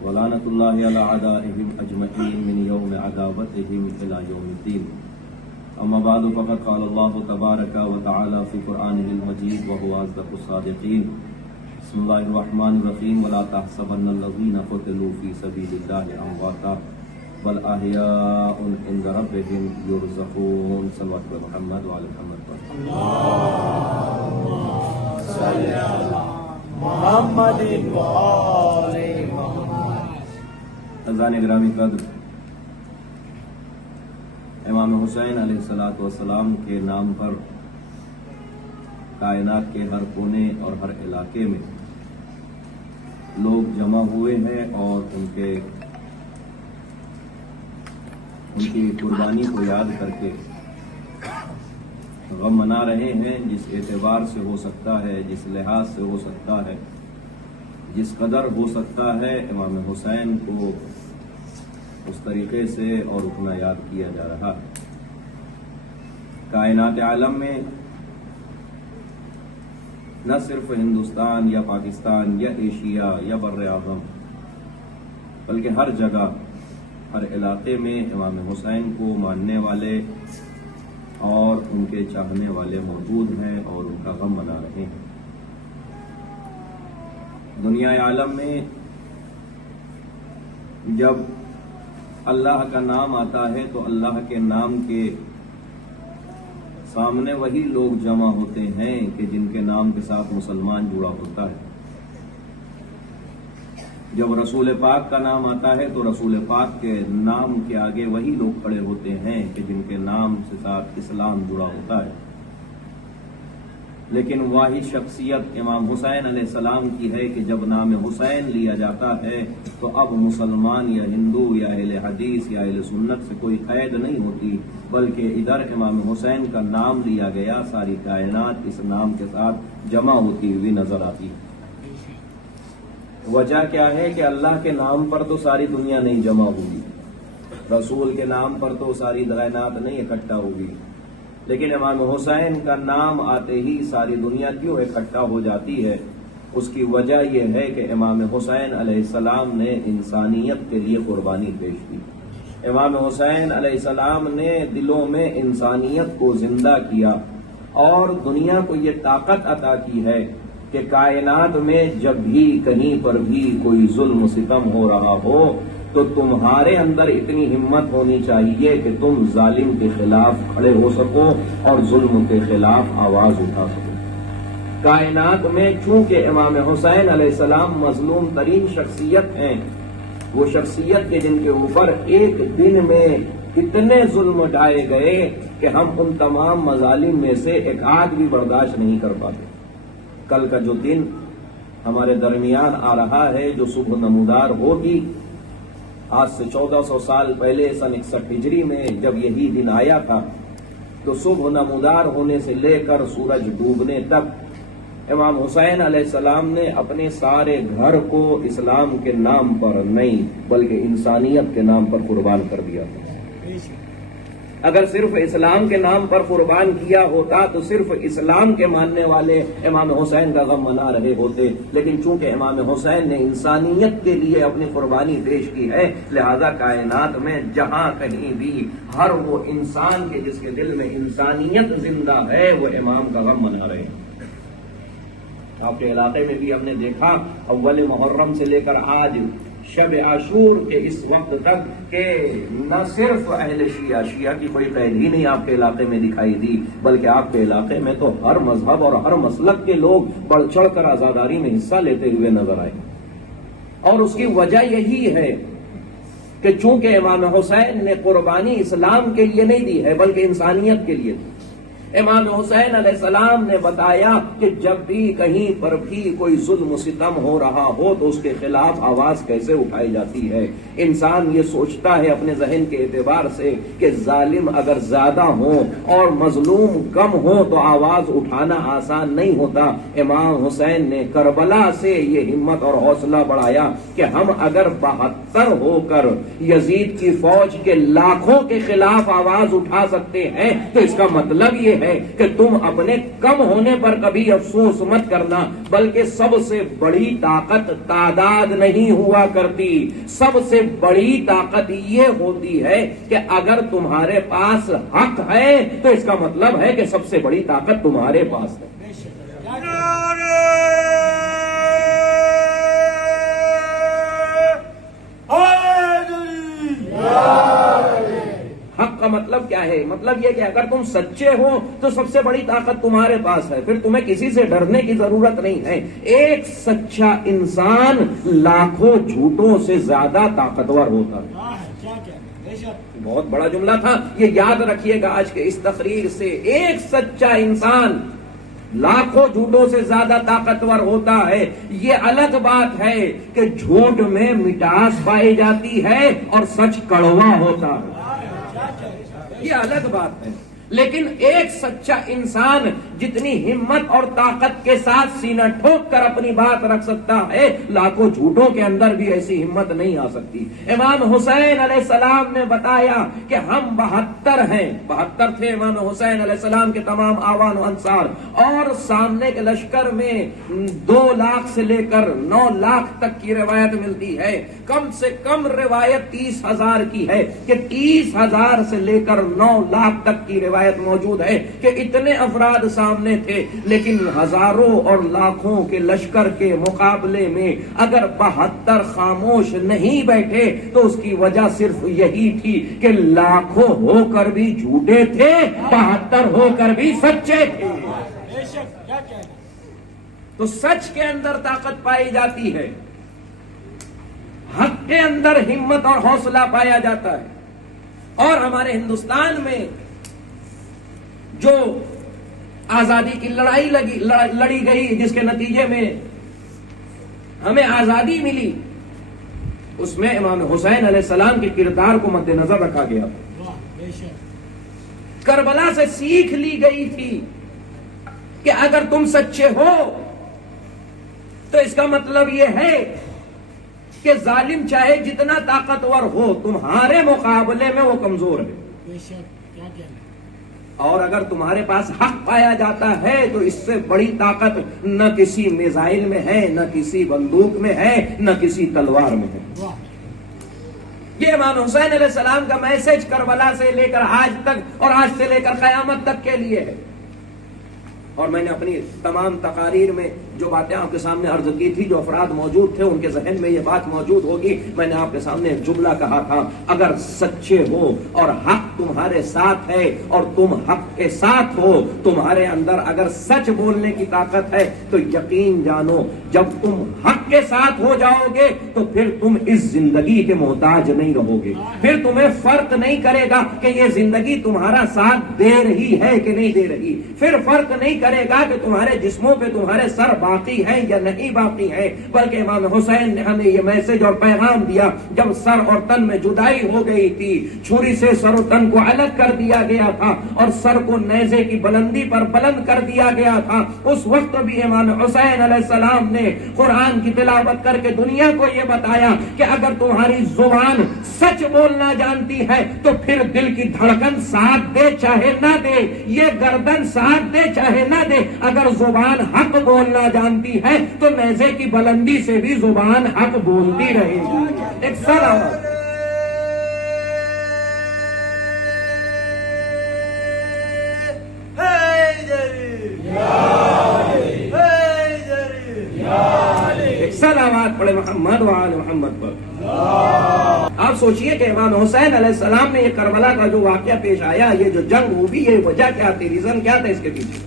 ولعنة الله على أعدائهم أجمعين من يوم عداوتهم إلى يوم الدين. أما بعد فقد قال الله تبارك وتعالى في قرآنه المجيد وهو أصدق الصادقين. بسم الله الرحمن الرحيم. ولا تحسبن الذين قتلوا في سبيل الله أمواتا بل أحياء عند ربهم يرزقون. صلوات محمد وعلى محمد. اللهم صل على محمد وآل محمد. اذان گرامی قدر، امام حسین علیہ الصلوۃ والسلام کے نام پر کائنات کے ہر کونے اور ہر علاقے میں لوگ جمع ہوئے ہیں اور ان کی قربانی کو یاد کر کے غم منا رہے ہیں. جس اعتبار سے ہو سکتا ہے، جس لحاظ سے ہو سکتا ہے، جس قدر ہو سکتا ہے، امام حسین کو اس طریقے سے اور اتنا یاد کیا جا رہا ہے. کائنات عالم میں نہ صرف ہندوستان یا پاکستان یا ایشیا یا بر اعظم بلکہ ہر جگہ، ہر علاقے میں امام حسین کو ماننے والے اور ان کے چاہنے والے موجود ہیں اور ان کا غم منا رہے ہیں. دنیا عالم میں جب اللہ کا نام آتا ہے تو اللہ کے نام کے سامنے وہی لوگ جمع ہوتے ہیں کہ جن کے نام کے ساتھ مسلمان جڑا ہوتا ہے. جب رسول پاک کا نام آتا ہے تو رسول پاک کے نام کے آگے وہی لوگ کھڑے ہوتے ہیں کہ جن کے نام کے ساتھ اسلام جڑا ہوتا ہے. لیکن واحد شخصیت امام حسین علیہ السلام کی ہے کہ جب نام حسین لیا جاتا ہے تو اب مسلمان یا ہندو یا اہل حدیث یا اہل سنت سے کوئی قید نہیں ہوتی، بلکہ ادھر امام حسین کا نام لیا گیا، ساری کائنات اس نام کے ساتھ جمع ہوتی ہوئی نظر آتی. وجہ کیا ہے کہ اللہ کے نام پر تو ساری دنیا نہیں جمع ہوگی، رسول کے نام پر تو ساری کائنات نہیں اکٹھا ہوگی، لیکن امام حسین کا نام آتے ہی ساری دنیا کیوں اکٹھا ہو جاتی ہے؟ اس کی وجہ یہ ہے کہ امام حسین علیہ السلام نے انسانیت کے لیے قربانی پیش کی. امام حسین علیہ السلام نے دلوں میں انسانیت کو زندہ کیا اور دنیا کو یہ طاقت عطا کی ہے کہ کائنات میں جب بھی کہیں پر بھی کوئی ظلم ستم ہو رہا ہو تو تمہارے اندر اتنی ہمت ہونی چاہیے کہ تم ظالم کے خلاف کھڑے ہو سکو اور ظلم کے خلاف آواز اٹھا سکو. کائنات میں چونکہ امام حسین علیہ السلام مظلوم ترین شخصیت ہیں، وہ شخصیت کے جن کے اوپر ایک دن میں اتنے ظلم ڈھائے گئے کہ ہم ان تمام مظالم میں سے ایک آدھ بھی برداشت نہیں کر پاتے. کل کا جو دن ہمارے درمیان آ رہا ہے، جو صبح نمودار ہوگی، آج سے 1400 سال پہلے سن 61 ہجری میں جب یہی دن آیا تھا تو صبح نمودار ہونے سے لے کر سورج ڈوبنے تک امام حسین علیہ السلام نے اپنے سارے گھر کو اسلام کے نام پر نہیں بلکہ انسانیت کے نام پر قربان کر دیا تھا. اگر صرف اسلام کے نام پر قربان کیا ہوتا تو صرف اسلام کے ماننے والے امام حسین کا غم منا رہے ہوتے، لیکن چونکہ امام حسین نے انسانیت کے لیے اپنی قربانی پیش کی ہے، لہذا کائنات میں جہاں کہیں بھی ہر وہ انسان کے جس کے دل میں انسانیت زندہ ہے وہ امام کا غم منا رہے ہیں. آپ کے علاقے میں بھی ہم نے دیکھا اول محرم سے لے کر آج شب عاشور کے اس وقت تک کہ نہ صرف اہل شیعہ کی کوئی قید ہی نہیں آپ کے علاقے میں دکھائی دی، بلکہ آپ کے علاقے میں تو ہر مذہب اور ہر مسلک کے لوگ بڑھ چڑھ کر آزاداری میں حصہ لیتے ہوئے نظر آئے. اور اس کی وجہ یہی ہے کہ چونکہ امام حسین نے قربانی اسلام کے لیے نہیں دی ہے بلکہ انسانیت کے لیے دی. امام حسین علیہ السلام نے بتایا کہ جب بھی کہیں پر بھی کوئی ظلم ستم ہو رہا ہو تو اس کے خلاف آواز کیسے اٹھائی جاتی ہے. انسان یہ سوچتا ہے اپنے ذہن کے اعتبار سے کہ ظالم اگر زیادہ ہوں اور مظلوم کم ہو تو آواز اٹھانا آسان نہیں ہوتا. امام حسین نے کربلا سے یہ ہمت اور حوصلہ بڑھایا کہ ہم اگر 72 ہو کر یزید کی فوج کے لاکھوں کے خلاف آواز اٹھا سکتے ہیں تو اس کا مطلب یہ ہے کہ تم اپنے کم ہونے پر کبھی افسوس مت کرنا، بلکہ سب سے بڑی طاقت تعداد نہیں ہوا کرتی، سب سے بڑی طاقت یہ ہوتی ہے کہ اگر تمہارے پاس حق ہے تو اس کا مطلب ہے کہ سب سے بڑی طاقت تمہارے پاس ہے۔ حق کا مطلب کیا ہے؟ مطلب یہ کہ اگر تم سچے ہو تو سب سے بڑی طاقت تمہارے پاس ہے، پھر تمہیں کسی سے ڈرنے کی ضرورت نہیں ہے۔ ایک سچا انسان لاکھوں جھوٹوں سے زیادہ طاقتور ہوتا ہے۔ بہت بڑا جملہ تھا، یہ یاد رکھیے گا آج کے اس تقریر سے۔ ایک سچا انسان لاکھوں جھوٹوں سے زیادہ طاقتور ہوتا ہے۔ یہ الگ بات ہے کہ جھوٹ میں مٹاس پائی جاتی ہے اور سچ کڑوا ہوتا ہے، یہ الگ بات ہے۔ لیکن ایک سچا انسان جتنی ہمت اور طاقت کے ساتھ سینہ ٹھوک کر اپنی بات رکھ سکتا ہے، لاکھوں جھوٹوں کے اندر بھی ایسی ہمت نہیں آ سکتی۔ امام حسین علیہ السلام نے بتایا کہ ہم 72 ہیں، 72 تھے امام حسین علیہ السلام کے تمام آوان و انصار، اور سامنے کے لشکر میں 2 لاکھ سے لے کر 9 لاکھ تک کی روایت ملتی ہے۔ کم سے کم روایت 30,000 کی ہے کہ 30,000 سے لے کر 9 لاکھ تک کی روایت موجود ہے کہ اتنے افراد سامنے تھے، لیکن ہزاروں اور لاکھوں کے لشکر کے مقابلے میں اگر 72 خاموش نہیں بیٹھے تو اس کی وجہ صرف یہی تھی کہ لاکھوں ہو کر بھی جھوٹے تھے، 72 ہو کر بھی سچے تھے۔ تو سچ کے اندر طاقت پائی جاتی ہے، حق کے اندر ہمت اور حوصلہ پایا جاتا ہے۔ اور ہمارے ہندوستان میں جو آزادی کی لڑائی لڑی گئی، جس کے نتیجے میں ہمیں آزادی ملی، اس میں امام حسین علیہ السلام کے کردار کو مد نظر رکھا گیا۔ کربلا سے سیکھ لی گئی تھی کہ اگر تم سچے ہو تو اس کا مطلب یہ ہے کہ ظالم چاہے جتنا طاقتور ہو، تمہارے مقابلے میں وہ کمزور ہے، اور اگر تمہارے پاس حق پایا جاتا ہے تو اس سے بڑی طاقت نہ کسی میزائل میں ہے، نہ کسی بندوق میں ہے، نہ کسی تلوار میں ہے۔ یہ امام حسین علیہ السلام کا میسج کربلا سے لے کر آج تک اور آج سے لے کر قیامت تک کے لیے ہے۔ اور میں نے اپنی تمام تقاریر میں جو باتیں آپ کے سامنے عرض کی تھی، جو افراد موجود تھے ان کے ذہن میں یہ بات موجود ہوگی۔ میں نے آپ کے سامنے ایک جملہ کہا تھا، اگر سچے ہو اور حق تمہارے ساتھ ہے اور تم حق کے ساتھ ہو، تمہارے اندر اگر سچ بولنے کی طاقت ہے تو یقین جانو جب تم حق کے ساتھ ہو جاؤ گے تو پھر تم اس زندگی کے محتاج نہیں رہو گے، پھر تمہیں فرق نہیں کرے گا کہ یہ زندگی تمہارا ساتھ دے رہی ہے کہ نہیں دے رہی، پھر فرق نہیں کرے گا کہ تمہارے جسموں پہ تمہارے سر باقی ہیں یا نہیں باقی ہیں، بلکہ امام حسین نے ہمیں یہ میسج اور پیغام دیا، جب سر اور تن میں جدائی ہو گئی تھی، چھری سے سر و تن کو الگ کر دیا گیا تھا اور سر کو نیزے کی بلندی پر بلند کر دیا گیا تھا، اس وقت بھی امام حسین علیہ السلام نے قرآن کی تلاوت کر کے دنیا کو یہ بتایا کہ اگر تمہاری زبان سچ بولنا جانتی ہے تو پھر دل کی دھڑکن ساتھ دے چاہے نہ دے، یہ گردن ساتھ دے چاہے نہ دے، اگر زبان حق بولنا جانتی ہے تو نیزے کی بلندی سے بھی زبان حق بولتی رہے گی۔ ایک سلام سلامات پڑھے محمد وآل محمد پر۔ آپ سوچئے کہ امام حسین علیہ السلام نے یہ کربلا کا جو واقعہ پیش آیا، یہ جو جنگ ہوئی، یہ وجہ کیا تھی، ریزن کیا تھا اس کے پیچھے؟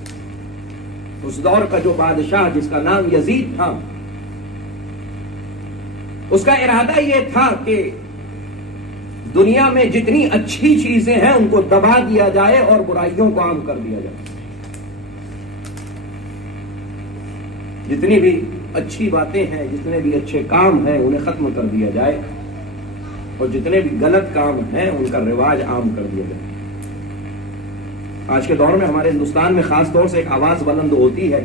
اس دور کا جو بادشاہ جس کا نام یزید تھا، اس کا ارادہ یہ تھا کہ دنیا میں جتنی اچھی چیزیں ہیں ان کو دبا دیا جائے اور برائیوں کو عام کر دیا جائے، جتنی بھی اچھی باتیں ہیں، جتنے بھی اچھے کام ہیں انہیں ختم کر دیا جائے، اور جتنے بھی غلط کام ہیں ان کا رواج عام کر دیا جائے۔ آج کے دور میں ہمارے ہندوستان میں خاص طور سے ایک آواز بلند ہوتی ہے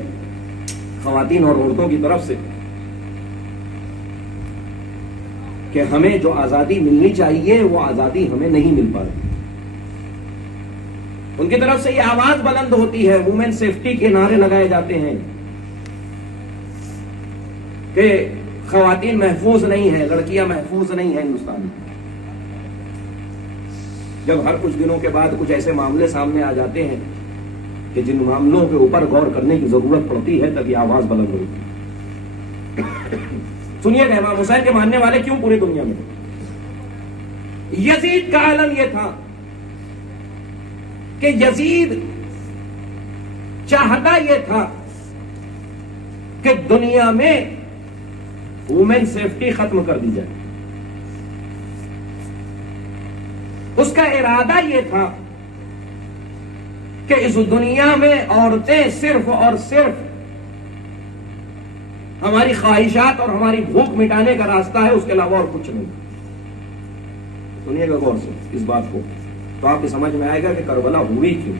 خواتین اور عورتوں کی طرف سے کہ ہمیں جو آزادی ملنی چاہیے وہ آزادی ہمیں نہیں مل پا رہی، ان کی طرف سے یہ آواز بلند ہوتی ہے، وومن سیفٹی کے نعرے لگائے جاتے ہیں کہ خواتین محفوظ نہیں ہیں، لڑکیاں محفوظ نہیں ہیں ہندوستان میں۔ جب ہر کچھ دنوں کے بعد کچھ ایسے معاملے سامنے آ جاتے ہیں کہ جن معاملوں کے اوپر غور کرنے کی ضرورت پڑتی ہے، تب یہ آواز بلند ہوتی ہے۔ سنیے گا، امام حسین کے ماننے والے کیوں پوری دنیا میں؟ یزید کا عالم یہ تھا کہ یزید چاہتا یہ تھا کہ دنیا میں وومن سیفٹی ختم کر دی جائے۔ اس کا ارادہ یہ تھا کہ اس دنیا میں عورتیں صرف اور صرف ہماری خواہشات اور ہماری بھوک مٹانے کا راستہ ہے، اس کے علاوہ اور کچھ نہیں۔ سنیے گا غور سے اس بات کو، تو آپ کو سمجھ میں آئے گا کہ کربلا ہوئی کیوں۔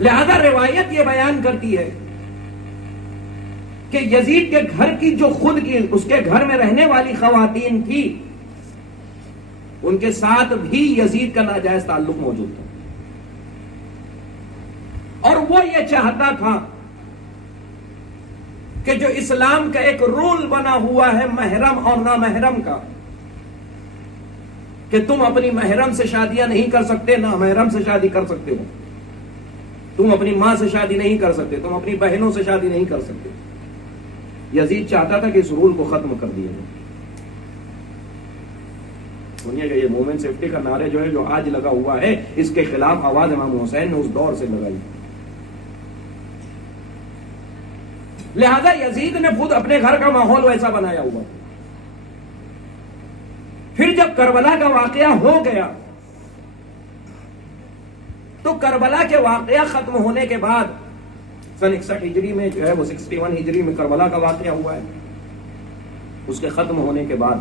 لہذا روایت یہ بیان کرتی ہے کہ یزید کے گھر کی جو خود کی اس کے گھر میں رہنے والی خواتین تھی، ان کے ساتھ بھی یزید کا ناجائز تعلق موجود تھا، اور وہ یہ چاہتا تھا کہ جو اسلام کا ایک رول بنا ہوا ہے محرم اور نامحرم کا، کہ تم اپنی محرم سے شادیاں نہیں کر سکتے، نہ محرم سے شادی کر سکتے ہو، تم اپنی ماں سے شادی نہیں کر سکتے، تم اپنی بہنوں سے شادی نہیں کر سکتے۔ یزید چاہتا تھا کہ اس رول کو ختم کر دیا جائے۔ سنیے کہ یہ وومن سیفٹی کا نعرے جو ہے، جو آج لگا ہوا ہے، اس کے خلاف آواز امام حسین نے اس دور سے لگائی۔ لہذا یزید نے خود اپنے گھر کا ماحول ویسا بنایا ہوا۔ پھر جب کربلا کا واقعہ ہو گیا تو کربلا کے واقعہ ختم ہونے کے بعد سن 61 ہجری میں جو ہے وہ 61 ہجری میں کربلا کا واقعہ ہوا ہے، اس کے ختم ہونے کے بعد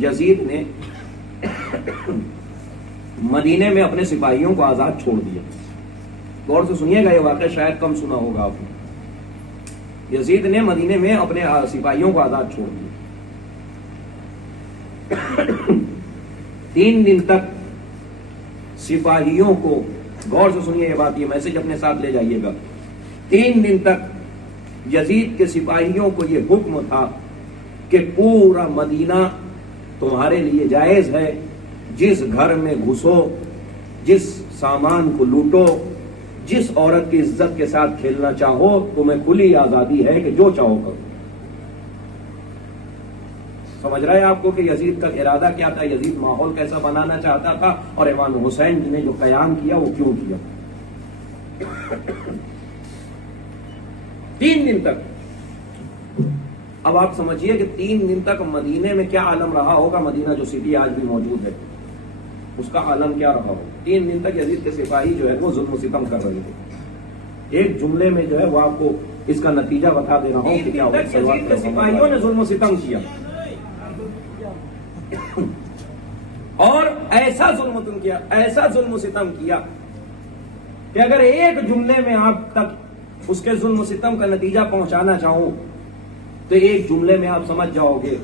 یزید نے مدینے میں اپنے سپاہیوں کو آزاد چھوڑ دیا۔ غور سے سنیے گا، یہ واقعہ شاید کم سنا ہوگا آپ نے۔ یزید نے مدینے میں اپنے سپاہیوں کو آزاد چھوڑ دیا۔ 3 دن تک سپاہیوں کو، غور سے سنیے یہ بات، یہ میسج اپنے ساتھ لے جائیے گا، 3 دن تک یزید کے سپاہیوں کو یہ حکم تھا کہ پورا مدینہ تمہارے لیے جائز ہے، جس گھر میں گھسو، جس سامان کو لوٹو، جس عورت کی عزت کے ساتھ کھیلنا چاہو، تمہیں کھلی آزادی ہے کہ جو چاہو کرو۔ سمجھ رہے ہیں آپ کو کہ یزید کا ارادہ کیا تھا، یزید ماحول کیسا بنانا چاہتا تھا، اور امام حسین نے جو قیام کیا وہ کیوں کیا۔ 3 دن تک، اب آپ سمجھیے کہ 3 دن تک مدینے میں کیا عالم رہا ہوگا، مدینہ جو سٹی آج بھی موجود ہے اس کا عالم کیا رہا ہوگا۔ 3 دن تک یزید کے سپاہی جو ہے وہ ظلم و ستم کر رہے تھے۔ ایک جملے میں جو ہے وہ آپ کو اس کا نتیجہ بتا دے رہا ہوں کہ کیا ہوا۔ یزید کے سپاہیوں نے ظلم و ستم کیا، اور ایسا ظلم و ستم کیا کہ اگر ایک جملے میں آپ تک اس کے ظلم و ستم کا نتیجہ پہنچانا چاہوں تو ایک جملے میں آپ سمجھ جاؤ گے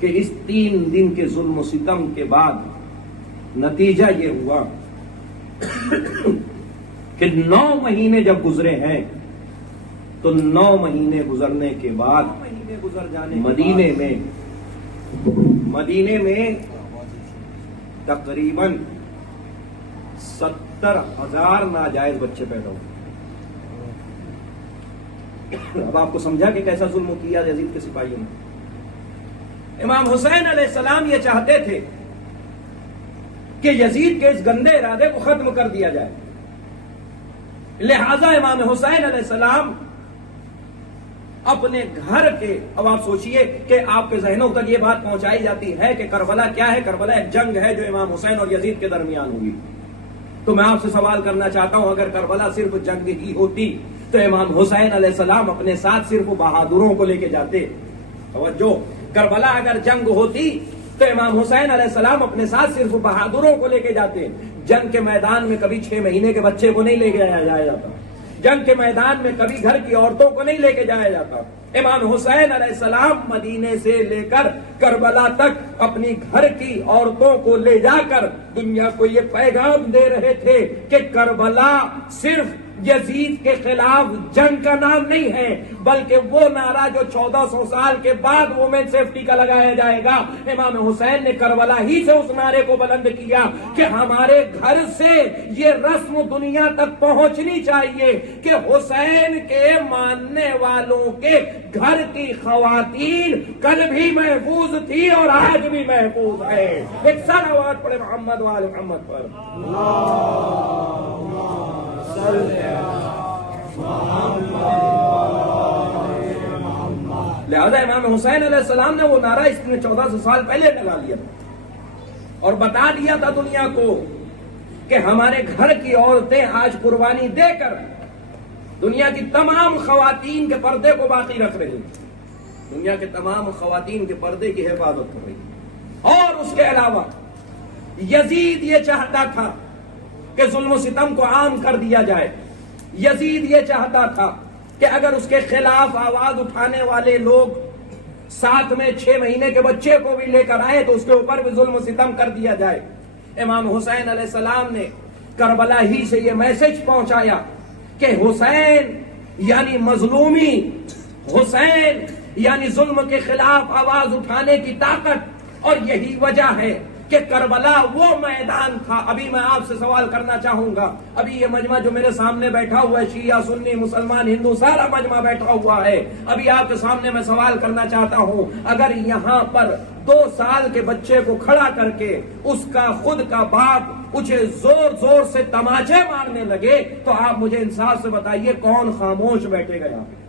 کہ اس 3 دن کے ظلم و ستم کے بعد نتیجہ یہ ہوا کہ 9 مہینے جب گزرے ہیں تو 9 مہینے گزرنے کے بعد مدینے میں تقریباً 70,000 ناجائز بچے پیدا ہوئے۔ اب آپ کو سمجھا کہ کیسا ظلم کیا یزید کے سپاہیوں نے۔ امام حسین علیہ السلام یہ چاہتے تھے کہ یزید کے اس گندے ارادے کو ختم کر دیا جائے، لہذا امام حسین علیہ السلام اپنے گھر کے، اب آپ سوچئے کہ آپ کے ذہنوں تک یہ بات پہنچائی جاتی ہے کہ کربلا کیا ہے، کربلا ایک جنگ ہے جو امام حسین اور یزید کے درمیان ہوئی۔ تو میں آپ سے سوال کرنا چاہتا ہوں، اگر کربلا صرف جنگ ہی ہوتی تو امام حسین علیہ السلام اپنے ساتھ صرف بہادروں کو لے کے جاتے؟ توجہ، کربلا اگر جنگ ہوتی تو امام حسین علیہ السلام اپنے ساتھ صرف بہادروں کو لے کے جاتے۔ جنگ کے میدان میں کبھی 6 مہینے کے بچے کو نہیں لے کے جایا جاتا، جنگ کے میدان میں کبھی گھر کی عورتوں کو نہیں لے کے جایا جاتا، امام حسین علیہ السلام مدینے سے لے کر کربلا تک اپنی گھر کی عورتوں کو لے جا کر دنیا کو یہ پیغام دے رہے تھے کہ کربلا صرف یزید کے خلاف جنگ کا نام نہیں ہے، بلکہ وہ نعرہ جو 1400 سال کے بعد وومن سیفٹی کا لگایا جائے گا، امام حسین نے کربلا ہی سے اس نعرے کو بلند کیا کہ ہمارے گھر سے یہ رسم دنیا تک پہنچنی چاہیے کہ حسین کے ماننے والوں کے گھر کی خواتین کل بھی محفوظ تھی اور آج بھی محفوظ ہے۔ ایک سال آواز پڑے محمد وآل محمد پر۔ لہذا امام حسین علیہ السلام نے وہ نعرہ اس نے 1400 سال پہلے لگا لیا اور بتا دیا تھا دنیا کو کہ ہمارے گھر کی عورتیں آج قربانی دے کر دنیا کی تمام خواتین کے پردے کو باقی رکھ رہی ہیں، دنیا کے تمام خواتین کے پردے کی حفاظت کر رہی ہیں۔ اور اس کے علاوہ یزید یہ چاہتا تھا کہ ظلم و ستم کو عام کر دیا جائے، یزید یہ چاہتا تھا کہ اگر اس کے خلاف آواز اٹھانے والے لوگ ساتھ میں 6 مہینے کے بچے کو بھی لے کر آئے تو اس کے اوپر بھی ظلم و ستم کر دیا جائے۔ امام حسین علیہ السلام نے کربلا ہی سے یہ میسج پہنچایا کہ حسین یعنی مظلومی، حسین یعنی ظلم کے خلاف آواز اٹھانے کی طاقت، اور یہی وجہ ہے کہ کربلا وہ میدان تھا۔ ابھی میں آپ سے سوال کرنا چاہوں گا، ابھی یہ مجمع جو میرے سامنے بیٹھا ہوا ہے، شیعہ سنی مسلمان ہندو سارا مجمع بیٹھا ہوا ہے، ابھی آپ کے سامنے میں سوال کرنا چاہتا ہوں، اگر یہاں پر 2 سال کے بچے کو کھڑا کر کے اس کا خود کا باپ اسے زور زور سے تماچے مارنے لگے تو آپ مجھے انصاف سے بتائیے کون خاموش بیٹھے گا یہاں پہ؟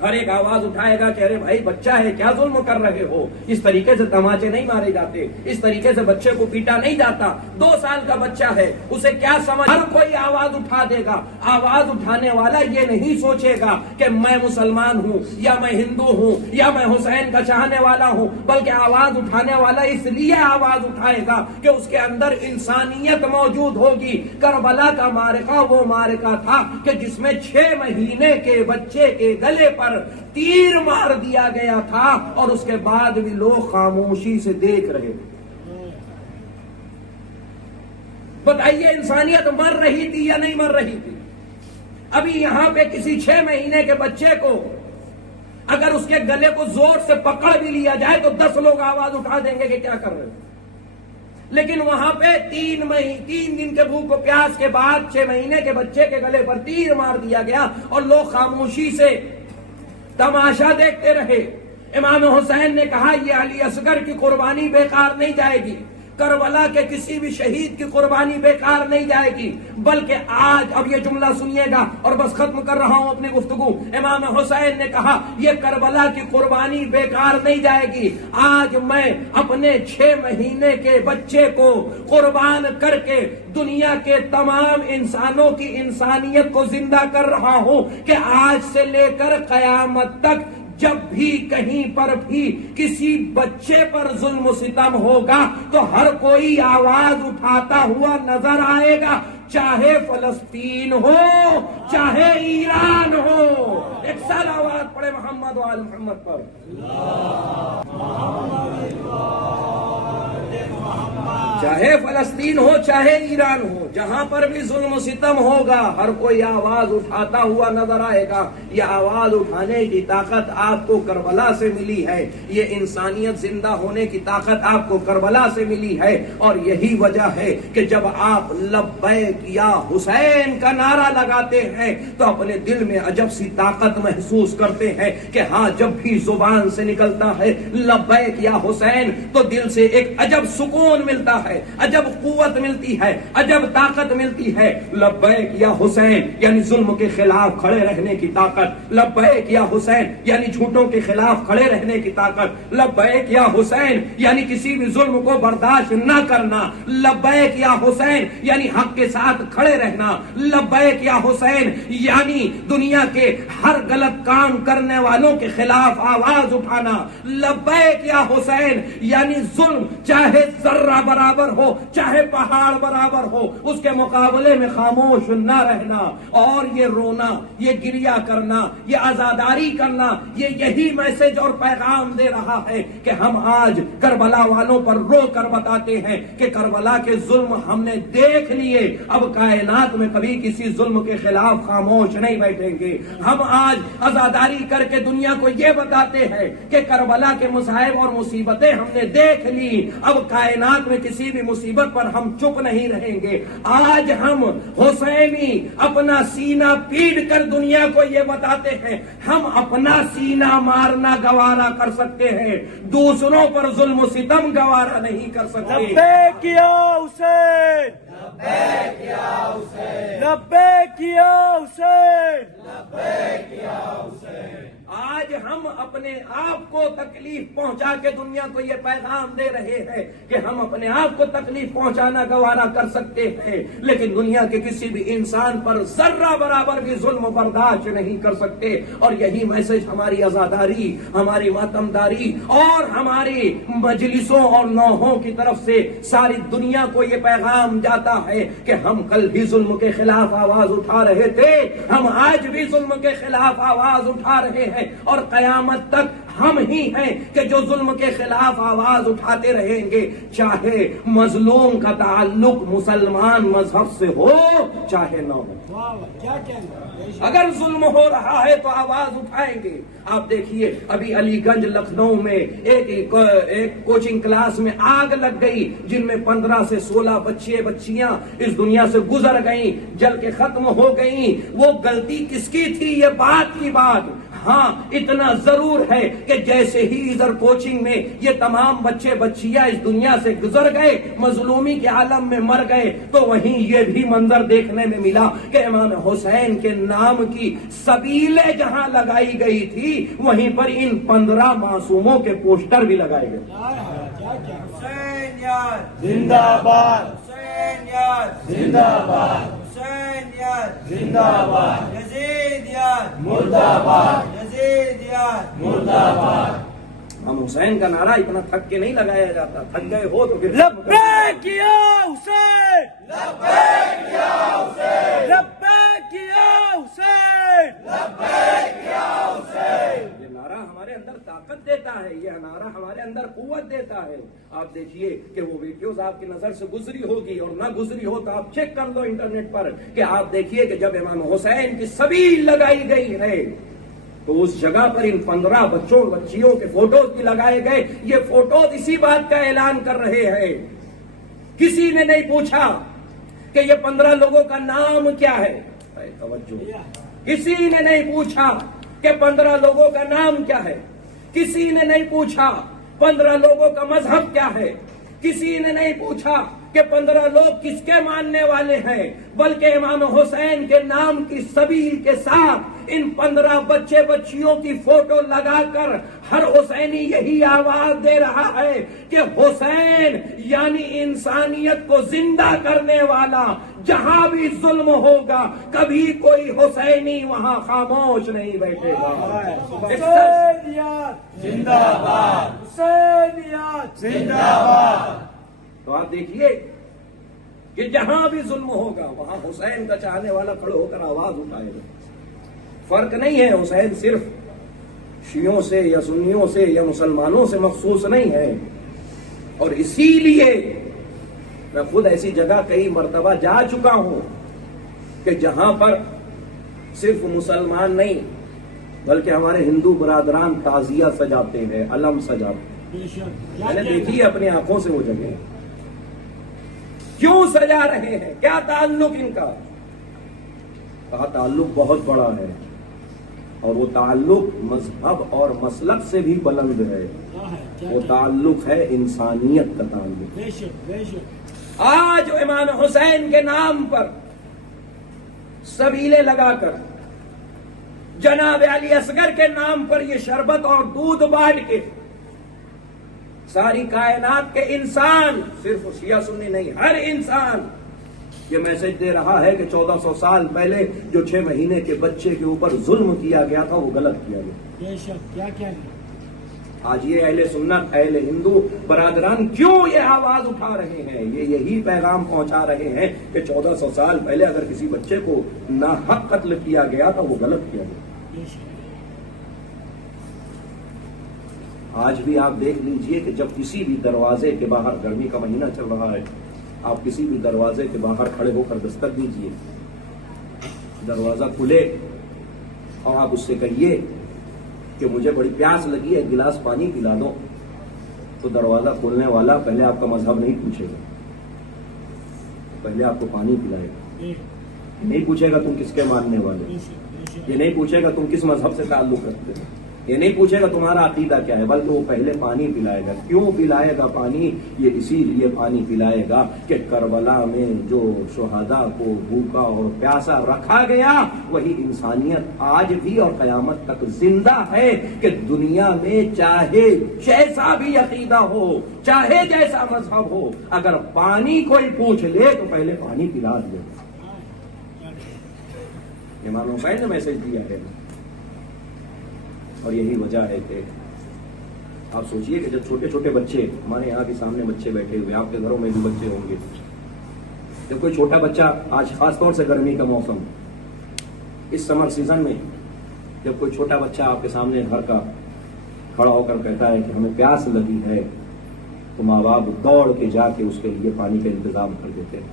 ہر ایک آواز اٹھائے گا کہ ارے بھائی بچہ ہے، کیا ظلم کر رہے ہو، اس طریقے سے تماچے نہیں مارے جاتے، اس طریقے سے بچے کو پیٹا نہیں جاتا، 2 سال کا بچہ ہے، اسے کیا سمجھ، ہر کوئی آواز اٹھا دے گا۔ آواز اٹھانے والا یہ نہیں سوچے گا کہ میں مسلمان ہوں یا میں ہندو ہوں یا میں حسین کا چاہنے والا ہوں، بلکہ آواز اٹھانے والا اس لیے آواز اٹھائے گا کہ اس کے اندر انسانیت موجود ہوگی۔ کربلا کا معرکہ وہ معرکہ تھا کہ جس میں 6 مہینے کے بچے کے گلے پر تیر مار دیا گیا تھا اور اس کے بعد بھی لوگ خاموشی سے دیکھ رہے تھے۔ بتائیے انسانیت مر رہی تھی یا نہیں مر رہی تھی؟ ابھی یہاں پہ کسی 6 مہینے کے بچے کو اگر اس کے گلے کو زور سے پکڑ بھی لیا جائے تو 10 لوگ آواز اٹھا دیں گے کہ کیا کر رہے ہیں، لیکن وہاں پہ 3 دن کے بھوک و پیاس کے بعد 6 مہینے کے بچے کے گلے پر تیر مار دیا گیا اور لوگ خاموشی سے تماشا دیکھتے رہے۔ امام حسین نے کہا یہ علی اصغر کی قربانی بیکار نہیں جائے گی، کربلا کے کسی بھی شہید کی قربانی بیکار نہیں جائے گی، بلکہ آج اب یہ جملہ سنیے گا اور بس ختم کر رہا ہوں اپنی گفتگو۔ امام حسین نے کہا یہ کربلا کی قربانی بیکار نہیں جائے گی، آج میں اپنے 6 مہینے کے بچے کو قربان کر کے دنیا کے تمام انسانوں کی انسانیت کو زندہ کر رہا ہوں کہ آج سے لے کر قیامت تک جب بھی کہیں پر بھی کسی بچے پر ظلم و ستم ہوگا تو ہر کوئی آواز اٹھاتا ہوا نظر آئے گا، چاہے فلسطین ہو چاہے ایران ہو۔ ایک سال آواز پڑے محمد وآل محمد پر۔ چاہے فلسطین ہو چاہے ایران ہو، جہاں پر بھی ظلم و ستم ہوگا ہر کوئی آواز اٹھاتا ہوا نظر آئے گا۔ یہ آواز اٹھانے کی طاقت آپ کو کربلا سے ملی ہے، یہ انسانیت زندہ ہونے کی طاقت آپ کو کربلا سے ملی ہے، اور یہی وجہ ہے کہ جب آپ لبیک یا حسین کا نعرہ لگاتے ہیں تو اپنے دل میں عجب سی طاقت محسوس کرتے ہیں کہ ہاں جب بھی زبان سے نکلتا ہے لبیک یا حسین تو دل سے ایک عجب سکون ملتا ہے، عجب قوت ملتی ہے، عجب طاقت ملتی ہے۔ لبیک یا حسین یعنی ظلم کے خلاف کھڑے رہنے کی طاقت، لبیک یا حسین یعنی جھوٹوں کے خلاف کھڑے رہنے کی طاقت، لبیک یا حسین یعنی کسی بھی ظلم کو برداشت نہ کرنا، لبیک یا حسین یعنی حق کے ساتھ کھڑے رہنا، لبیک یا حسین یعنی دنیا کے ہر غلط کام کرنے والوں کے خلاف آواز اٹھانا، لبیک یا حسین یعنی ظلم چاہے ذرہ برابر برابر ہو چاہے پہاڑ برابر ہو، اس کے مقابلے میں خاموش نہ رہنا اور یہ رونا، یہ گریہ کرنا، یہ عزاداری کرنا، یہی میسج اور پیغام دے رہا ہے کہ ہم آج کربلا والوں پر رو کر بتاتے ہیں کہ کربلا کے ظلم ہم نے دیکھ لیے، اب کائنات میں کبھی کسی ظلم کے خلاف خاموش نہیں بیٹھیں گے۔ ہم آج عزاداری کر کے دنیا کو یہ بتاتے ہیں کہ کربلا کے مصائب اور مصیبتیں ہم نے دیکھ لی، اب کائنات میں کسی بھی مصیبت پر ہم چپ نہیں رہیں گے۔ آج ہم حسینی اپنا سینہ پیٹ کر دنیا کو یہ بتاتے ہیں ہم اپنا سینہ مارنا گوارا کر سکتے ہیں، دوسروں پر ظلم و ستم گوارا نہیں کر سکتے۔ لبیک یا حسین، لبیک یا حسین، لبیک یا حسین، لبیک یا حسین۔ آج ہم اپنے آپ کو تکلیف پہنچا کے دنیا کو یہ پیغام دے رہے ہیں کہ ہم اپنے آپ کو تکلیف پہنچانا گوارا کر سکتے ہیں، لیکن دنیا کے کسی بھی انسان پر ذرہ برابر بھی ظلم برداشت نہیں کر سکتے۔ اور یہی میسج ہماری عزاداری، ہماری ماتمداری اور ہماری مجلسوں اور نوحوں کی طرف سے ساری دنیا کو یہ پیغام جاتا ہے کہ ہم کل بھی ظلم کے خلاف آواز اٹھا رہے تھے، ہم آج بھی ظلم کے خلاف آواز اٹھا رہے ہیں، اور قیامت تک ہم ہی ہیں کہ جو ظلم کے خلاف آواز اٹھاتے رہیں گے، چاہے مظلوم کا تعلق مسلمان مذہب سے ہو چاہے نہ ہو۔ کیا کہنا، اگر ظلم ہو رہا ہے تو آواز اٹھائیں گے۔ آپ دیکھیے ابھی علی گنج لکھنؤ میں ایک کوچنگ کلاس میں آگ لگ گئی، جن میں 15 سے 16 بچے بچیاں اس دنیا سے گزر گئیں، جل کے ختم ہو گئیں۔ وہ غلطی کس کی تھی؟ یہ بات کی بات۔ ہاں اتنا ضرور ہے کہ جیسے ہی ادھر کوچنگ میں یہ تمام بچے بچیاں اس دنیا سے گزر گئے، مظلومی کے عالم میں مر گئے، تو وہیں یہ بھی منظر دیکھنے میں ملا کہ امام حسین کے نام کی سبیلیں جہاں لگائی گئی تھی وہیں پر ان 15 معصوموں کے پوسٹر بھی لگائے گئے۔ حسین یار زندہ باد، حسین یار زندہ باد، حسین یار زندہ باد، یزید یار مرد آباد، یزید یار مرد آباد۔ ہم حسین کا نعرہ اتنا تھک کے نہیں لگایا جاتا، تھک گئے ہو تو پھر لبیک یا حسین، لبیک یا حسین، لبیک یا حسین، لبیک یا حسین۔ یہ نعرہ ہمارے اندر طاقت دیتا ہے، یہ نعرہ ہمارے اندر قوت دیتا ہے۔ آپ دیکھیے کہ وہ ویڈیوز آپ کی نظر سے گزری ہوگی اور نہ گزری ہو تو آپ چیک کر لو انٹرنیٹ پر کہ آپ دیکھیے کہ جب امام حسین کی سبیل لگائی گئی ہے تو اس جگہ پر ان 15 بچوں بچیوں کے فوٹوز بھی لگائے گئے۔ یہ فوٹوز اسی بات کا اعلان کر رہے ہیں۔ کسی نے نہیں پوچھا کہ یہ 15 لوگوں کا نام کیا ہے، توجہ، کسی نے نہیں پوچھا کہ 15 لوگوں کا نام کیا ہے، کسی نے نہیں پوچھا 15 لوگوں کا مذہب کیا ہے، کسی نے نہیں پوچھا کہ 15 لوگ کس کے ماننے والے ہیں، بلکہ امام حسین کے نام کی سبیل کے ساتھ ان 15 بچے بچیوں کی فوٹو لگا کر ہر حسینی یہی آواز دے رہا ہے کہ حسین یعنی انسانیت کو زندہ کرنے والا، جہاں بھی ظلم ہوگا کبھی کوئی حسینی وہاں خاموش نہیں بیٹھے گا۔ حسین یار زندہ باد، حسین یار زندہ باد۔ تو آپ دیکھیے کہ جہاں بھی ظلم ہوگا وہاں حسین کا چاہنے والا کھڑے ہو کر آواز اٹھائے گا۔ فرق نہیں ہے، حسین صرف شیعوں سے یا سنیوں سے یا مسلمانوں سے مخصوص نہیں ہے، اور اسی لیے میں خود ایسی جگہ کئی مرتبہ جا چکا ہوں کہ جہاں پر صرف مسلمان نہیں بلکہ ہمارے ہندو برادران تعزیہ سجاتے ہیں، علم سجاتے ہیں۔ میں نے دیکھی ہے اپنی آنکھوں سے وہ جگہ، کیوں سجا رہے ہیں، کیا تعلق ان کا؟ کہا تعلق بہت بڑا ہے اور وہ تعلق مذہب اور مسلک سے بھی بلند ہے، وہ تعلق ہے انسانیت کا تعلق۔ آج امام حسین کے نام پر سبیلے لگا کر، جناب علی اصغر کے نام پر یہ شربت اور دودھ بانٹ کے ساری کائنات کے انسان، صرف شیعہ سنی نہیں، ہر انسان یہ میسج دے رہا ہے کہ 1400 سال پہلے جو 6 مہینے کے بچے کے اوپر ظلم کیا گیا تھا وہ غلط کیا گیا۔ آج یہ اہل سنت اہل ہندو برادران کیوں یہ آواز اٹھا رہے ہیں؟ یہ یہی پیغام پہنچا رہے ہیں کہ 1400 سال پہلے اگر کسی بچے کو ناحق قتل کیا گیا تو وہ غلط کیا گیا۔ آج بھی آپ دیکھ لیجئے کہ جب کسی بھی دروازے کے باہر، گرمی کا مہینہ چل رہا ہے، آپ کسی بھی دروازے کے باہر کھڑے ہو کر دستک دیجئے، دروازہ کھلے اور آپ اس سے کہیے کہ مجھے بڑی پیاس لگی ہے، ایک گلاس پانی پلا دو، تو دروازہ کھولنے والا پہلے آپ کا مذہب نہیں پوچھے گا، پہلے آپ کو پانی پلائے گا، نہیں پوچھے گا تم کس کے ماننے والے، یہ نہیں پوچھے گا تم کس مذہب سے تعلق رکھتے ہو، یہ نہیں پوچھے گا تمہارا عقیدہ کیا ہے، بلکہ وہ پہلے پانی پلائے گا۔ کیوں پلائے گا پانی؟ یہ اسی لیے پانی پلائے گا کہ کربلا میں جو شہداء کو بھوکا اور پیاسا رکھا گیا، وہی انسانیت آج بھی اور قیامت تک زندہ ہے کہ دنیا میں چاہے جیسا بھی عقیدہ ہو، چاہے جیسا مذہب ہو، اگر پانی کوئی پوچھ لے تو پہلے پانی پلا دے۔ امام حسین نے میسج دیا ہے، اور یہی وجہ ہے کہ آپ سوچئے کہ جب چھوٹے چھوٹے بچے، ہمارے یہاں بھی سامنے بچے بیٹھے ہوئے، آپ کے گھروں میں بھی بچے ہوں گے، جب کوئی چھوٹا بچہ، آج خاص طور سے گرمی کا موسم، اس سمر سیزن میں جب کوئی چھوٹا بچہ آپ کے سامنے گھر کا کھڑا ہو کر کہتا ہے کہ ہمیں پیاس لگی ہے، تو ماں باپ دوڑ کے جا کے اس کے لیے پانی کا انتظام کر دیتے ہیں،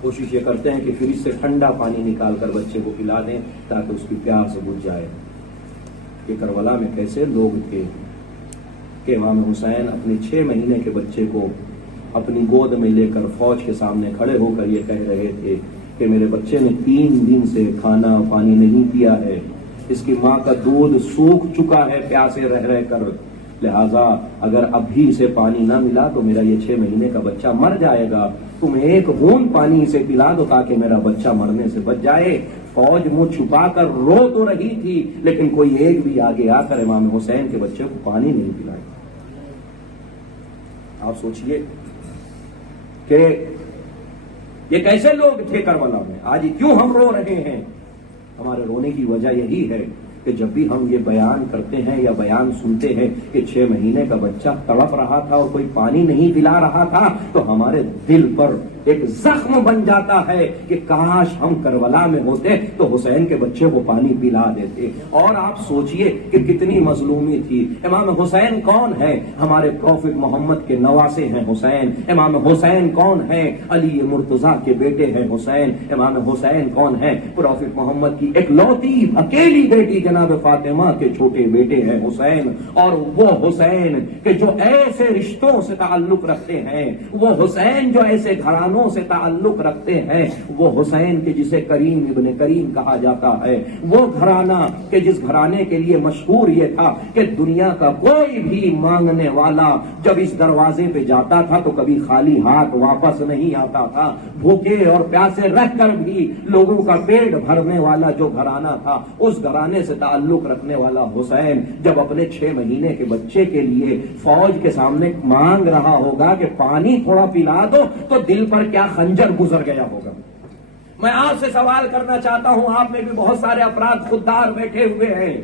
کوشش یہ کرتے ہیں کہ فریج سے ٹھنڈا پانی نکال کر بچے کو پلا دیں تاکہ اس کی پیاس بجھ جائے۔ کہ کربلا میں کیسے لوگ تھے کہ امام حسین اپنے 6 مہینے کے بچے کو اپنی گود میں لے کر فوج کے سامنے کھڑے ہو کر یہ کہہ رہے تھے کہ میرے بچے نے 3 دن سے کھانا پانی نہیں پیا ہے، اس کی ماں کا دودھ سوکھ چکا ہے پیاسے رہ رہ کر، لہذا اگر ابھی اسے پانی نہ ملا تو میرا یہ 6 مہینے کا بچہ مر جائے گا، تم ایک بوند پانی اسے پلا دو تاکہ میرا بچہ مرنے سے بچ جائے۔ فوج منہ چھپا کر رو تو رہی تھی، لیکن کوئی ایک بھی آگے آ کر امام حسین کے بچے کو پانی نہیں پلائے۔ آپ سوچئے کہ یہ کیسے لوگ تھے کربلا میں، آج کیوں ہم رو رہے ہیں؟ ہمارے رونے کی وجہ یہی ہے کہ جب بھی ہم یہ بیان کرتے ہیں یا بیان سنتے ہیں کہ 6 مہینے کا بچہ تڑپ رہا تھا اور کوئی پانی نہیں پلا رہا تھا، تو ہمارے دل پر ایک زخم بن جاتا ہے کہ کاش ہم کربلا میں ہوتے تو حسین کے بچے کو پانی پلا دیتے۔ اور آپ سوچئے کہ کتنی مظلومی تھی۔ امام حسین کون ہے؟ ہمارے پروفٹ محمد کے نواسے ہیں حسین۔ امام حسین کون ہے؟ علی مرتضیٰ کے بیٹے ہیں حسین۔ امام حسین کون ہے؟ پروفٹ محمد کی اکلوتی اکیلی بیٹی جناب فاطمہ کے چھوٹے بیٹے ہیں حسین۔ اور وہ حسین کہ جو ایسے رشتوں سے تعلق رکھتے ہیں، وہ حسین جو ایسے گھرانوں سے تعلق رکھتے ہیں، وہ حسین کے جسے کریم ابن کریم کہا جاتا ہے، وہ گھرانہ کہ جس گھرانے کے لیے مشہور یہ تھا کہ دنیا کا کوئی بھی مانگنے والا جب اس دروازے پہ جاتا تھا تو کبھی خالی ہاتھ واپس نہیں آتا تھا، بھوکے اور پیاسے رہ کر بھی لوگوں کا پیٹ بھرنے والا جو گھرانہ تھا، اس گھرانے سے تعلق رکھنے والا حسین جب اپنے 6 مہینے کے بچے کے لیے فوج کے سامنے مانگ رہا ہوگا کہ پانی تھوڑا پلا دو تو دل پر کیا خنجر گزر گیا ہوگا۔ میں آپ سے سوال کرنا چاہتا ہوں، آپ میں بھی بہت سارے افراد خوددار بیٹھے ہوئے ہیں۔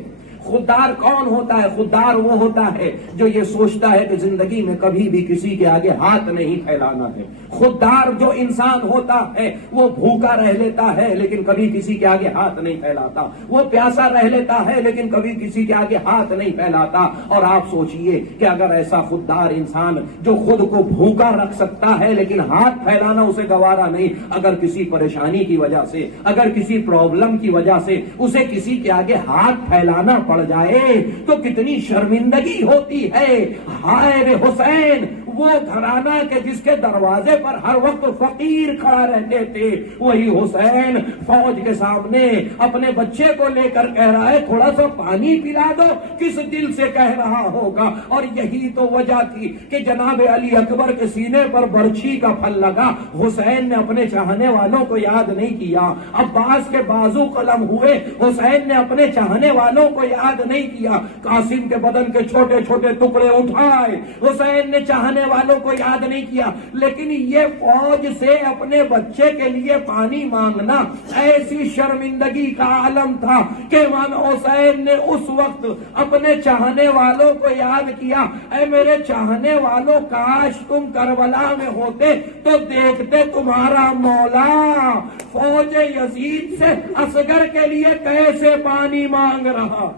خوددار کون ہوتا ہے؟ خوددار وہ ہوتا ہے جو یہ سوچتا ہے کہ زندگی میں کبھی بھی کسی کے آگے ہاتھ نہیں پھیلانا ہے۔ خوددار جو انسان ہوتا ہے وہ بھوکا رہ لیتا ہے لیکن کبھی کسی کے آگے ہاتھ نہیں پھیلاتا، وہ پیاسا رہ لیتا ہے لیکن کبھی کسی کے آگے ہاتھ نہیں پھیلاتا۔ اور آپ سوچئے کہ اگر ایسا خوددار انسان جو خود کو بھوکا رکھ سکتا ہے لیکن ہاتھ پھیلانا اسے گوارا نہیں، اگر کسی پریشانی کی وجہ سے، اگر کسی پرابلم کی وجہ سے اسے کسی کے آگے ہاتھ پھیلانا پڑ جائے تو کتنی شرمندگی ہوتی ہے۔ ہائے رے حسین، وہ گھرانہ کے جس کے دروازے پر ہر وقت فقیر کھڑا رہتے تھے، وہی حسین فوج کے سامنے اپنے بچے کو لے کر کہہ رہا ہے تھوڑا سا پانی پلا دو، کس دل سے کہہ رہا ہوگا؟ اور یہی تو وجہ تھی کہ جناب علی اکبر کے سینے پر برچھی کا پھل لگا، حسین نے اپنے چاہنے والوں کو یاد نہیں کیا، عباس کے بازو قلم ہوئے، حسین نے اپنے چاہنے والوں کو یاد نہیں کیا، قاسم کے بدن کے چھوٹے چھوٹے ٹکڑے اٹھائے، حسین نے چاہنے چاہنے والوں کو یاد نہیں کیا، لیکن یہ فوج سے اپنے بچے کے لیے پانی مانگنا ایسی شرمندگی کا عالم تھا کہ امام حسین نے اس وقت اپنے چاہنے والوں کو یاد کیا، اے میرے چاہنے والوں، کاش تم کربلا میں ہوتے تو دیکھتے تمہارا مولا فوج یزید سے اصغر کے لیے کیسے پانی مانگ رہا۔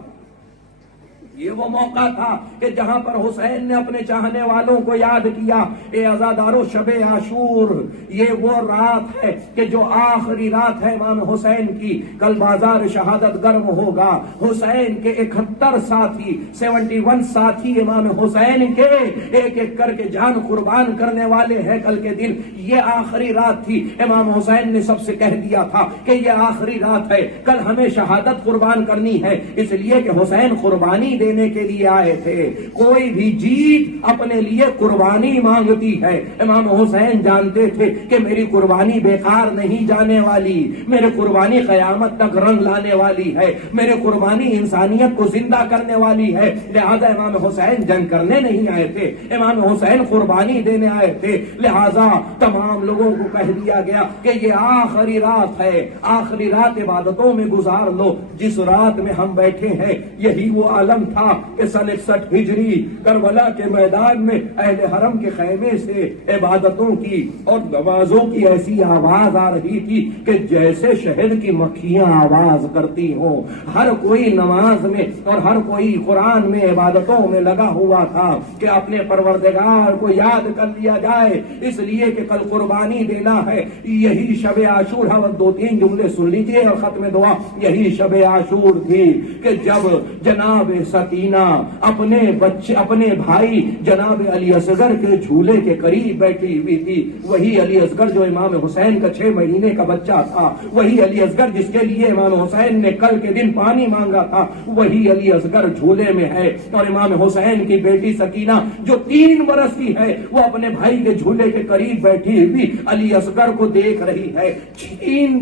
یہ وہ موقع تھا کہ جہاں پر حسین نے اپنے چاہنے والوں کو یاد کیا۔ اے عزادارو، شب عاشور یہ وہ رات ہے کہ جو آخری رات ہے امام حسین کی۔ کل بازار شہادت گرم ہوگا۔ حسین کے 71 ساتھی، 71 ساتھی امام حسین کے ایک ایک کر کے جان قربان کرنے والے ہیں کل کے دن۔ یہ آخری رات تھی۔ امام حسین نے سب سے کہہ دیا تھا کہ یہ آخری رات ہے، کل ہمیں شہادت قربان کرنی ہے، اس لیے کہ حسین قربانی دینے کے لیے آئے تھے۔ کوئی بھی جیت اپنے لیے قربانی مانگتی ہے۔ امام حسین جانتے تھے کہ میری قربانی بیکار نہیں جانے والی، میری قربانی قیامت تک رنگ لانے والی ہے، میری قربانی انسانیت کو زندہ کرنے والی ہے۔ لہذا امام حسین جنگ کرنے نہیں آئے تھے، امام حسین قربانی دینے آئے تھے۔ لہذا تمام لوگوں کو کہہ دیا گیا کہ یہ آخری رات ہے، آخری رات عبادتوں میں گزار لو۔ جس رات میں ہم بیٹھے ہیں یہی وہ عالم تھا کہ سن 61 ہجری کربلا کے میدان میں اہل حرم کے خیمے سے عبادتوں کی اور نمازوں کی ایسی آواز آ رہی تھی کہ جیسے شہد کی مکھیاں آواز کرتی ہوں۔ ہر کوئی نماز میں اور ہر کوئی قرآن میں عبادتوں میں لگا ہوا تھا کہ اپنے پروردگار کو یاد کر لیا جائے، اس لیے کہ کل قربانی دینا ہے۔ یہی شب عاشور ہے۔ 2-3 جملے سن لیجیے اور ختم دعا۔ یہی شب عاشور تھی کہ جب جناب سکینہ اپنے بچے، اپنے بھائی جناب علی اصغر کے جھولے کے قریب بیٹھی ہوئی تھی۔ وہی علی اصغر جو امام حسین کا 6 مہینے کا بچہ تھا، وہی علی اصغر جس کے لیے امام حسین نے کل کے دن پانی مانگا تھا، وہی علی اصغر جھولے میں ہے۔ اور امام حسین کی بیٹی سکینہ جو 3 برس کی ہے، وہ اپنے بھائی کے جھولے کے قریب بیٹھی ہوئی علی اصغر کو دیکھ رہی ہے۔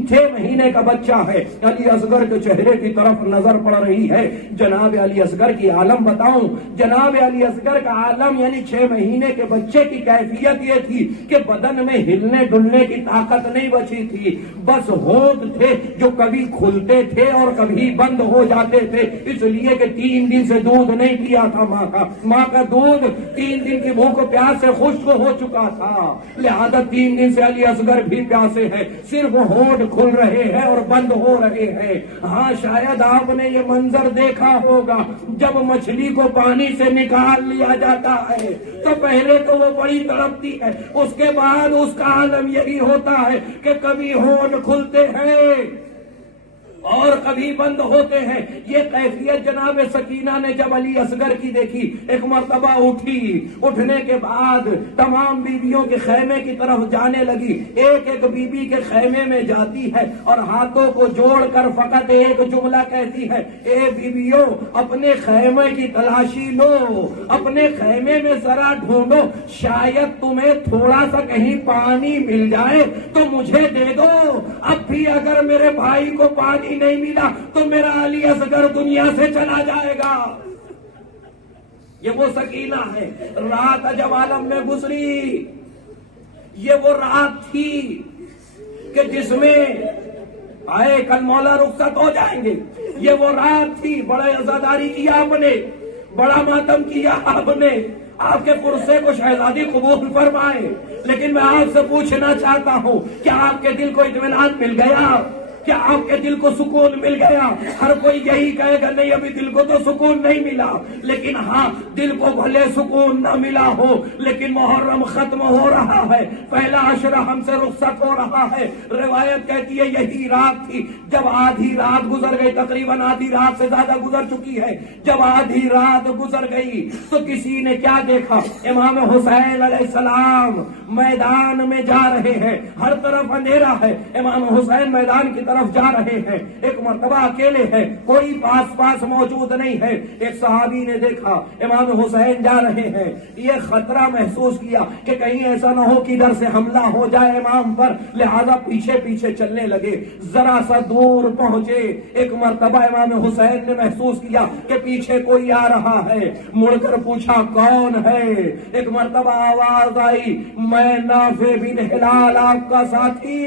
6 مہینے کا بچہ ہے، علی اصغر کے چہرے کی طرف نظر پڑ رہی ہے۔ جناب علی اصغر کی عالم بتاؤں، جناب علی اصغر کا عالم یعنی 6 مہینے کے بچے کی کیفیت یہ تھی کہ بدن میں ہلنے ڈلنے کی طاقت نہیں بچی تھی، بس ہونٹ تھے جو کبھی کھلتے تھے اور کبھی بند ہو جاتے تھے، اس لیے کہ 3 دن سے دودھ نہیں پیا تھا ماں کا دودھ 3 دن کی بھوک پیاس سے خشک ہو چکا تھا۔ لہذا 3 دن سے علی اصغر بھی پیاسے ہیں، صرف ہونٹ کھل رہے ہیں اور بند ہو رہے ہیں۔ ہاں شاید آپ نے یہ منظر دیکھا ہوگا، جب مچھلی کو پانی سے نکال لیا جاتا ہے تو پہلے تو وہ بڑی تڑپتی ہے، اس کے بعد اس کا عالم یہی ہوتا ہے کہ کبھی ہونٹ کھلتے ہیں اور کبھی بند ہوتے ہیں۔ یہ کیفیت جناب سکینہ نے جب علی اصغر کی دیکھی، ایک مرتبہ اٹھی، اٹھنے کے بعد تمام بیویوں کے خیمے کی طرف جانے لگی، ایک ایک بیوی کے خیمے میں جاتی ہے اور ہاتھوں کو جوڑ کر فقط ایک جملہ کہتی ہے، اے بیویوں اپنے خیمے کی تلاشی لو، اپنے خیمے میں ذرا ڈھونڈو، شاید تمہیں تھوڑا سا کہیں پانی مل جائے تو مجھے دے دو۔ اب بھی اگر میرے بھائی کو پانی نہیں ملا تو میرا علی اصغر دنیا سے چلا جائے گا۔ یہ وہ سکینہ ہے، رات جب عالم میں گزری، یہ وہ رات تھی کہ جس میں آئے کل مولا رخصت ہو جائیں گے، یہ وہ رات تھی۔ بڑے عزاداری کیا آپ نے، بڑا ماتم کیا آپ نے، آپ کے پرسے کو شہزادی قبول فرمائے، لیکن میں آپ سے پوچھنا چاہتا ہوں کیا آپ کے دل کو اطمینان مل گیا؟ کیا آپ کے دل کو سکون مل گیا؟ ہر کوئی یہی کہے گا نہیں ابھی دل کو تو سکون نہیں ملا، لیکن ہاں دل کو بھلے سکون نہ ملا ہو، لیکن محرم ختم ہو رہا ہے، پہلا عشرہ ہم سے رخصت ہو رہا ہے۔ روایت کہتی ہے یہی رات تھی جب آدھی رات گزر گئی، تقریباً آدھی رات سے زیادہ گزر چکی ہے۔ جب آدھی رات گزر گئی تو کسی نے کیا دیکھا؟ امام حسین علیہ السلام میدان میں جا رہے ہیں، ہر طرف اندھیرا ہے، امام حسین میدان کی طرف طرف جا رہے ہیں، ایک مرتبہ اکیلے ہیں، کوئی پاس موجود نہیں ہے، ایک صحابی نے دیکھا امام حسین جا رہے ہیں، یہ خطرہ محسوس کیا کہ کہیں ایسا نہ ہو کہ ادھر سے حملہ ہو جائے امام پر، لہذا پیچھے پیچھے چلنے لگے، ذرا سا دور پہنچے، ایک مرتبہ امام حسین نے محسوس کیا کہ پیچھے کوئی آ رہا ہے، مڑ کر پوچھا کون ہے، ایک مرتبہ آواز آئی میں نافع بن ہلال آپ کا ساتھی،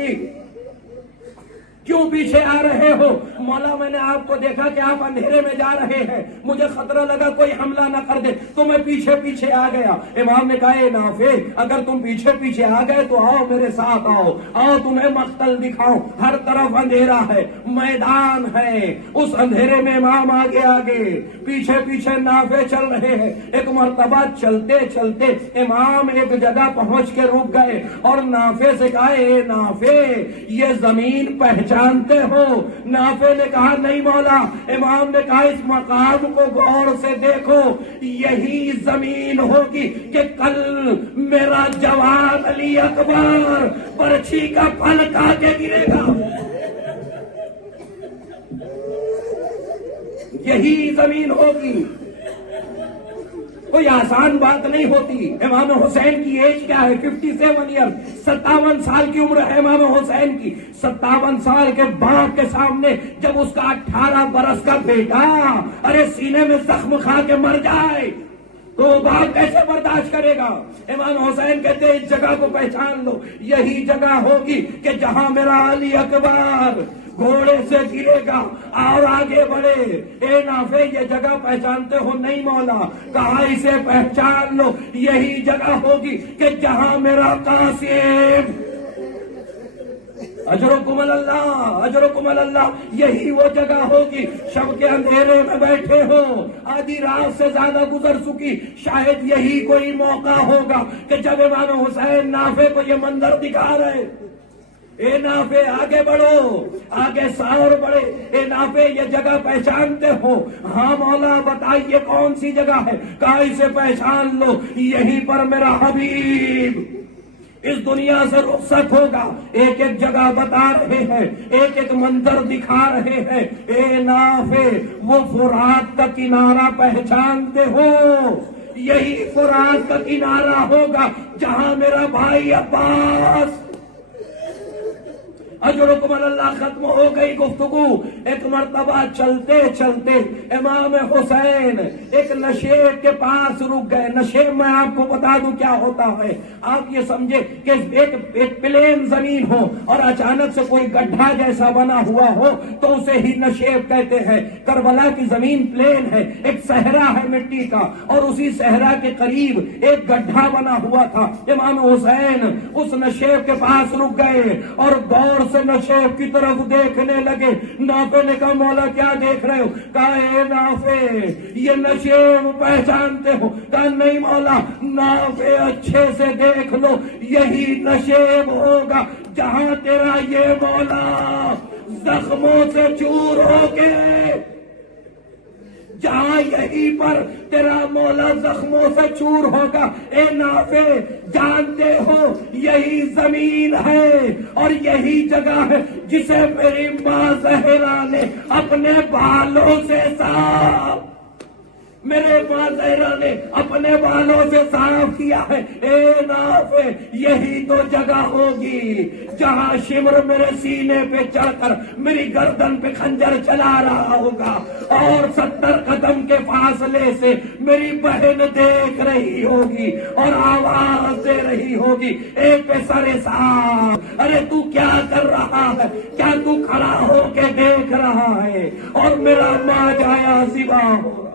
کیوں پیچھے آ رہے ہو؟ مولا میں نے آپ کو دیکھا کہ آپ اندھیرے میں جا رہے ہیں، مجھے خطرہ لگا کوئی حملہ نہ کر دے تو میں پیچھے پیچھے آ گیا۔ امام نے کہا اے نافع اگر تم پیچھے پیچھے آ گئے تو آؤ میرے ساتھ، آؤ تمہیں مقتل دکھاؤں، ہر طرف اندھیرا ہے، میدان ہے، اس اندھیرے میں امام آگے آگے پیچھے پیچھے نافع چل رہے ہیں۔ ایک مرتبہ چلتے چلتے امام ایک جگہ پہنچ کے رک گئے اور نافع سے کہا اے نافع یہ زمین پہچانتے ہو؟ نافع نے کہا نہیں مولا۔ امام نے کہا اس مقام کو غور سے دیکھو، یہی زمین ہوگی کہ کل میرا جوان علی اکبر برچھی کا پھل کھا کے گرے گا، یہی زمین ہوگی۔ کوئی آسان بات نہیں ہوتی۔ امام حسین کی ایج کیا ہے؟ 57 ایئر، 57 سال کی عمر ہے امام حسین کی۔ 57 سال کے باپ کے سامنے جب اس کا 18 برس کا بیٹا ارے سینے میں زخم کھا کے مر جائے تو باپ کیسے برداشت کرے گا؟ امام حسین کہتے ہیں اس جگہ کو پہچان لو، یہی جگہ ہوگی کہ جہاں میرا علی اکبر گھوڑے سے گرے گا اور آگے بڑھے۔ اے نافع یہ جگہ پہچانتے ہو؟ نہیں مولا۔ کہا اسے پہچان لو، یہی جگہ ہوگی کہ جہاں میرا قاسم اجرکم اللہ اجرکم اللہ، یہی وہ جگہ ہوگی۔ شب کے اندھیرے میں بیٹھے ہو، آدھی رات سے زیادہ گزر چکی، شاید یہی کوئی موقع ہوگا کہ جب امام حسین نافع کو یہ منظر دکھا رہے۔ اے نافع آگے بڑھو، آگے سور بڑھے۔ اے نافع یہ جگہ پہچانتے ہو؟ ہاں مولا بتائیے کون سی جگہ ہے؟ کہا اسے پہچان لو، یہیں پر میرا حبیب اس دنیا سے رخصت ہوگا۔ ایک ایک جگہ بتا رہے ہیں، ایک ایک منظر دکھا رہے ہیں۔ اے نافع وہ فرات کا کنارہ پہچانتے ہو؟ یہی فرات کا کنارہ ہوگا جہاں میرا بھائی عباس اجرکم اللہ۔ ختم ہو گئی گفتگو۔ ایک مرتبہ چلتے چلتے امام حسین ایک نشیب کے پاس رک گئے۔ نشیب میں آپ کو بتا دوں کیا ہوتا ہے، آپ یہ سمجھے کہ ایک پلین زمین ہو اور اچانک سے کوئی گڈھا جیسا بنا ہوا ہو تو اسے ہی نشیب کہتے ہیں۔ کربلا کی زمین پلین ہے، ایک صحرا ہے مٹی کا، اور اسی صحرا کے قریب ایک گڈھا بنا ہوا تھا۔ امام حسین اس نشیب کے پاس رک گئے اور غور سے نشیب کی طرف دیکھنے لگے۔ نافع نے کہا مولا کیا دیکھ رہے ہو؟ کہا اے نافع یہ نشیب پہچانتے ہو؟ کہا نہیں مولا۔ نافع اچھے سے دیکھ لو، یہی نشیب ہوگا جہاں تیرا یہ مولا زخموں سے چور ہو کے، جہاں یہی پر تیرا مولا زخموں سے چور ہوگا۔ اے نافع جانتے ہو یہی زمین ہے اور یہی جگہ ہے جسے میری ماں زہرا نے اپنے بالوں سے صاف، میرے ماں زہرا نے اپنے بالوں سے صاف کیا ہے۔ اے نافع یہی تو جگہ ہوگی جہاں شمر میرے سینے پہ چڑھ کر میری گردن پہ خنجر چلا رہا ہوگا اور 70 قدم کے فاصلے سے میری بہن دیکھ رہی ہوگی اور آواز دے رہی ہوگی اے پسر صاحب ارے تو کیا کر رہا ہے؟ کیا تو کھڑا ہو کے دیکھ رہا ہے؟ اور میرا ماں جایا سوا ہو